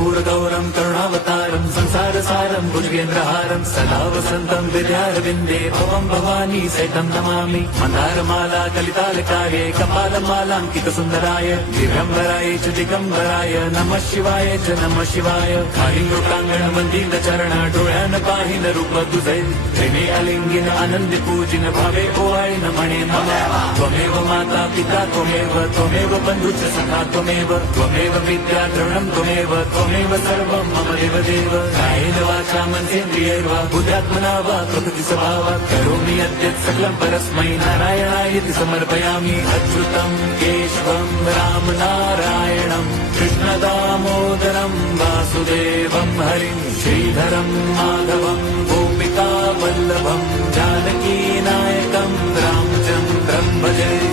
कर्पूरगौरं करुणावतारं संसारसारं भुजगेन्द्रहारं सदा वसन्तं विद्यारविन्दे भवं भवानी सहितं नमामि। मन्दारमाला कलितालकाये कपालमालाङ्कितसुन्दराय दिगम्बराय च दिगम्बराय नमः शिवाय च नमः शिवाय। खाली लोकांगण मंदिर चरण डोळ्यान पाहिन रूप तुझे प्रेमे अलिंगिन आनंदी पूजिन भावे ओवाळीन म्हणे मम त्वमेव माता पिता त्वमेव बंधुच सखा त्वमेव विद्या द्रवणं त्वमेव सर्वं मम देव कायेन वाचा मनसेन्द्रियैर्वा बुद्ध्यात्मना वा प्रकृति स्वभावात् करोमि यद्यत् सकलं परस्मै नारायणायति समर्पयामि। अच्युतं केशवं राम नारायणं कृष्णदामोदरं वासुदेवं हरिं श्रीधरं माधवं गोपिका वल्लभं जानकी नायकं रामचन्द्रं भजे।